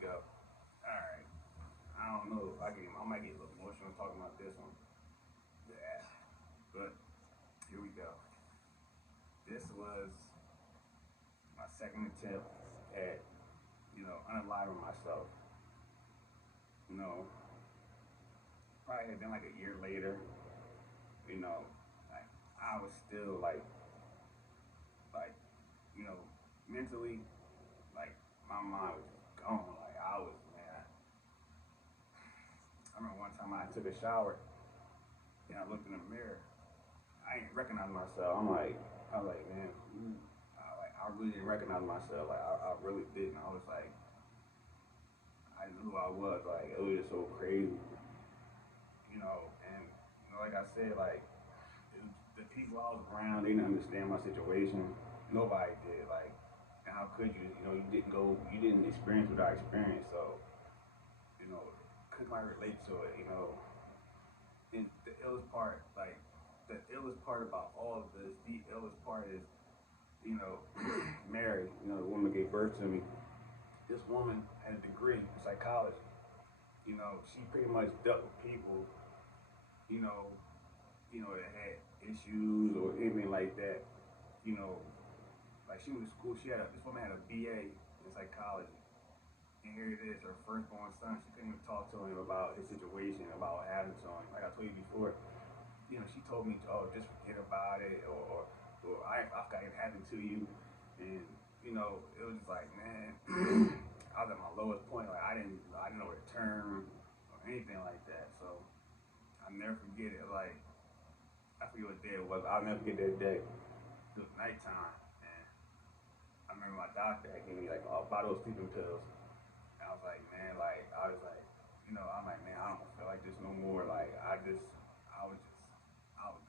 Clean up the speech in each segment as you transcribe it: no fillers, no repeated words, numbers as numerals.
go. All right. I don't know. I might get a little emotional talking about this one. Yeah. But here we go. This was my second attempt at, unaliving myself. You know, probably had been like a year later. You know, like I was still like, you know, mentally, like my mind was just gone. Like I was, man. I remember one time I took a shower and I looked in the mirror. I didn't recognize myself. I was like, man, I really didn't recognize myself. Like, I really didn't. I was like, I knew who I was. Like, it was just so crazy, And like I said, like the people I was around, they didn't understand my situation. Nobody did. Like, and how could you? You didn't experience what I experienced. So, could I relate to it? And the illest part, like the illest part about all of this, the illest part is, you know, Mary, the woman that gave birth to me. This woman had a degree in psychology. She pretty much dealt with people, you know, that had issues or anything like that. You know, like she was in school. This woman had a BA in psychology, and here it is, her firstborn son. She couldn't even talk to him about his situation, about what happened to him. Like I told you before, she told me, oh, just forget about it, or I forgot it happened to you, and it was just like, man, I was at my lowest point. Like I didn't know where to turn or anything like that. So I'll never forget it. Like I forget what day it was. I'll never forget that day. It was nighttime, and I remember my doctor had gave me like a bottle of sleeping pills. And I was like, I'm like, man, I don't feel like this no more. Like I was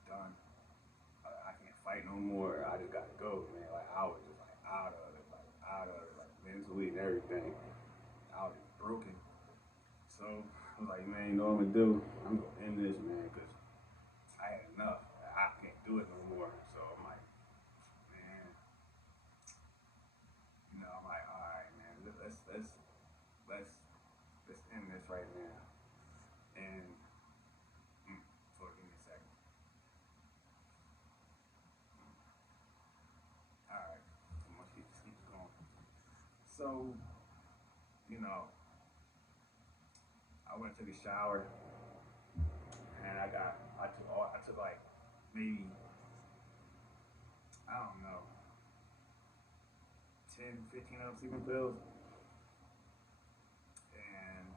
done. I can't fight no more. I just gotta go, man. Like I was just like out of it, like mentally and everything. I was just broken. So I was like, man, you know what I'm gonna do? I'm gonna end this, man, because I had enough. I can't do it no more. So I'm like, man, I'm like, all right, man, let's let's end this right now. And so give me a second. All right, I'm gonna keep going. So you know, I went to the shower and I took like maybe I don't know 10, 15 of them sleeping pills, and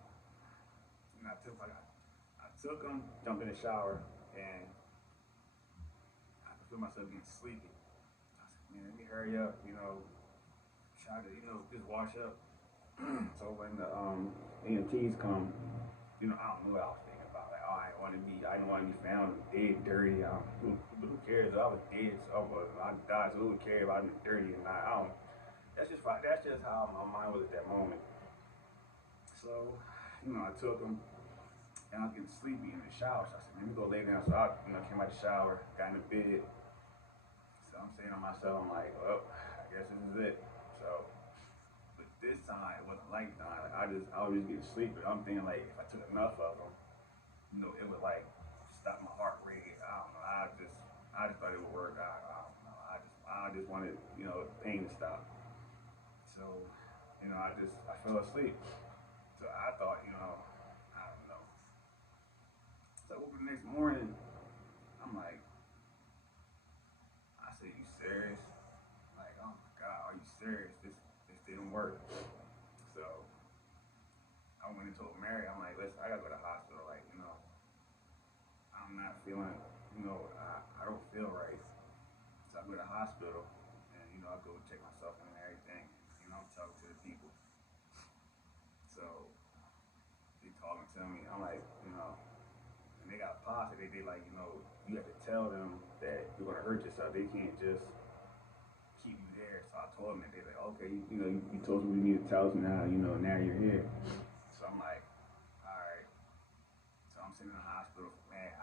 I took them, jumped in the shower, and I could feel myself getting sleepy. I said, man, let me hurry up, try to just wash up. So when the EMTs come, I don't know what I was thinking about. Like, oh, I didn't want to be found dead, dirty. Who cares? I was dead, so I died. So who would care if I've been dirty or not? I don't. That's just how my mind was at that moment. So, I took them, and I was getting sleepy in the shower. So I said, let me go lay down. So I, came out the shower, got in the bed. So I'm saying to myself, I'm like, well, I guess this is it. So, but this time it wasn't like that. Like I was just getting sleepy. I'm thinking like if I took enough of them, it would like stop my heart rate. I don't know. I just thought it would work. I don't know. I just wanted, the pain to stop. So, I fell asleep. So I thought, I don't know. So I woke up the next morning. I'm like, I said, you serious? Like, oh my God, are you serious? This didn't work. So I went and told Mary, I'm like, listen, I gotta go to the hospital. Like, I'm not feeling, I don't feel right. So I go to the hospital and, I go check myself and everything. Talk to the people. So they talking to me. I'm like, and they got positive. They like, you have to tell them that you're gonna hurt yourself. They can't just keep you there. So I told them that. They like, okay, you told me you need to tell us now. Now you're here. So I'm like, all right. So I'm sitting in the hospital for mad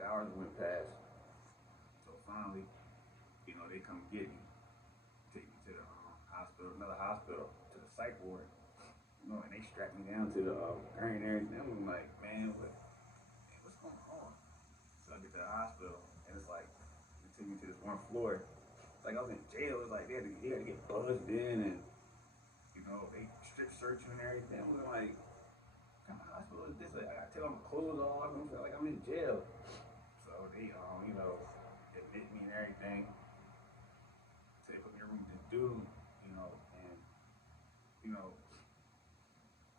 hours went past. So finally, they come get me, take me to the hospital, another hospital, to the psych ward. you know, and they strapped me down to the gurney and everything. I'm like, man, what's going on? So I get to the hospital, and it's like, they took me to this one floor. It's like I was in jail. It's like they had to get buzzed in, and you know, they strip search you and everything. I'm like, what kind of hospital is this? Like, I gotta take all my clothes off. I feel like I'm in jail. So they, you know, admit me and everything. So they put me in a room with this dude, you know, and you know,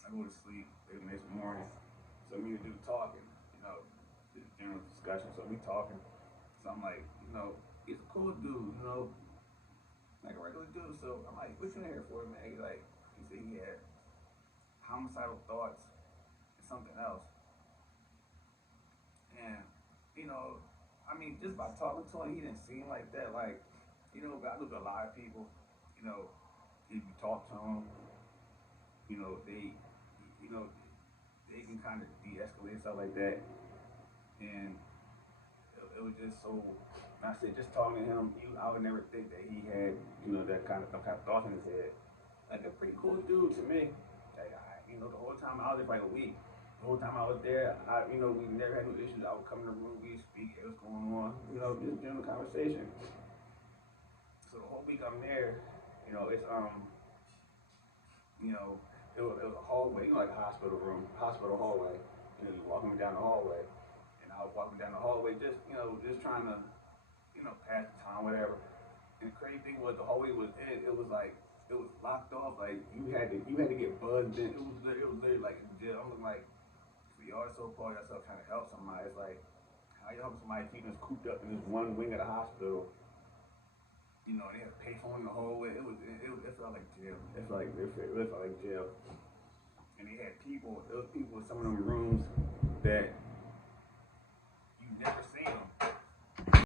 I go to sleep the next morning. So me and the dude talking, you know, just general discussion. So we talking. So I'm like, you know, he's a cool dude, you know, like a regular dude. So I'm like, what you in here for, man? He's like, he said he had homicidal thoughts and something else. And, you know, I mean, just by talking to him, he didn't seem like that. Like, you know, I look at a lot of people, you know, if you talk to them, you know, you know, they can kind of de-escalate stuff like that. And it was just so. I said, just talking to him, I would never think that he had, you know, that kind of some kind of thoughts in his head. Like a pretty cool dude to me. Like, you know, the whole time I was there for like a week. The whole time I was there, you know, we never had no issues. I would come in the room, we speak, hey, what's going on, you know, just general conversation. So the whole week I'm there, you know, it's you know, it was a hallway, you know, like a hospital room, hospital hallway. You know, you walking down the hallway, and I was walking down the hallway, just you know, just trying to, you know, pass the time, whatever. And the crazy thing was the hallway was in, it was like it was locked off, like you had to get buzzed in. It was literally like in jail. I'm looking like, so y'all so call yourself trying to help somebody. It's like how you help somebody keep us cooped up in this one wing of the hospital. You know, they had a payphone in the hallway. It felt like jail. It felt like jail. And they had people. There was people in some of them rooms that